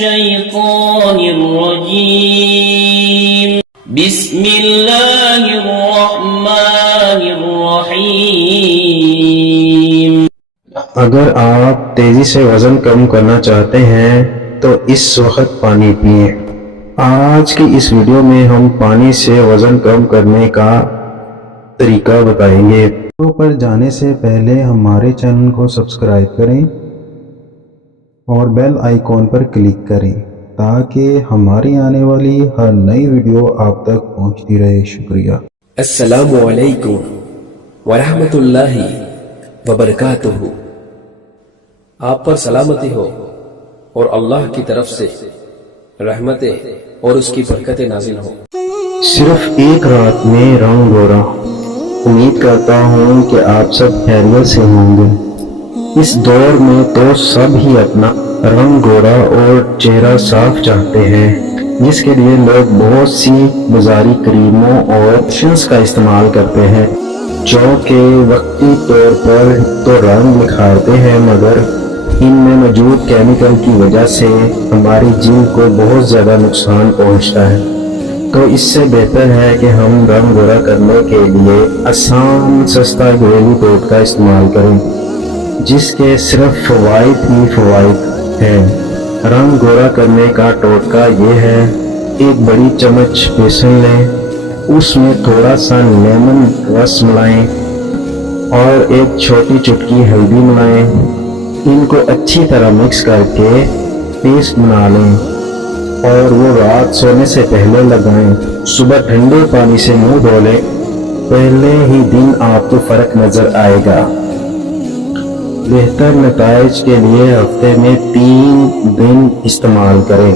الشيطان الرجيم بسم الله الرحمن الرحيم۔ اگر آپ تیزی سے وزن کم کرنا چاہتے ہیں تو اس وقت پانی پئیں۔ آج کی اس ویڈیو میں ہم پانی سے وزن کم کرنے کا طریقہ بتائیں گے۔ ویڈیو پر جانے سے پہلے ہمارے چینل کو سبسکرائب کریں اور بیل آئیکن پر کلک کریں تاکہ ہماری آنے والی ہر نئی ویڈیو آپ تک پہنچتی رہے۔ شکریہ۔ السلام علیکم ورحمۃ اللہ وبرکاتہ۔ آپ پر سلامتی ہو اور اللہ کی طرف سے رحمتیں اور اس کی برکتیں نازل ہو۔ صرف ایک رات میں رنگ گورا۔ امید کرتا ہوں کہ آپ سب خیریت سے ہوں گے۔ اس دور میں تو سب ہی اپنا رنگ گورا اور چہرہ صاف چاہتے ہیں، جس کے لیے لوگ بہت سی بازاری کریموں اور لوشنز کا استعمال کرتے ہیں جو کہ وقتی طور پر تو رنگ نکھارتے ہیں مگر ان میں موجود کیمیکل کی وجہ سے ہماری جلد کو بہت زیادہ نقصان پہنچتا ہے۔ تو اس سے بہتر ہے کہ ہم رنگ گورا کرنے کے لیے آسان سستا گھریلو ٹوٹکا استعمال کریں جس کے صرف فوائد ہی فوائد ہیں۔ رنگ گورا کرنے کا ٹوٹکا یہ ہے: ایک بڑی چمچ بیسن لیں، اس میں تھوڑا سا لیمن رس ملائیں اور ایک چھوٹی چٹکی ہلدی ملائیں۔ ان کو اچھی طرح مکس کر کے پیسٹ بنا لیں اور وہ رات سونے سے پہلے لگائیں۔ صبح ٹھنڈے پانی سے منہ دھو لیں، پہلے ہی دن آپ کو فرق نظر آئے گا۔ بہتر نتائج کے لیے ہفتے میں 3 دن استعمال کریں۔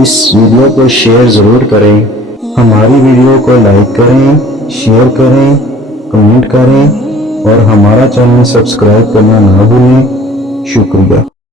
اس ویڈیو کو شیئر ضرور کریں۔ ہماری ویڈیو کو لائک کریں، شیئر کریں، کمنٹ کریں اور ہمارا چینل سبسکرائب کرنا نہ بھولیں۔ شکریہ۔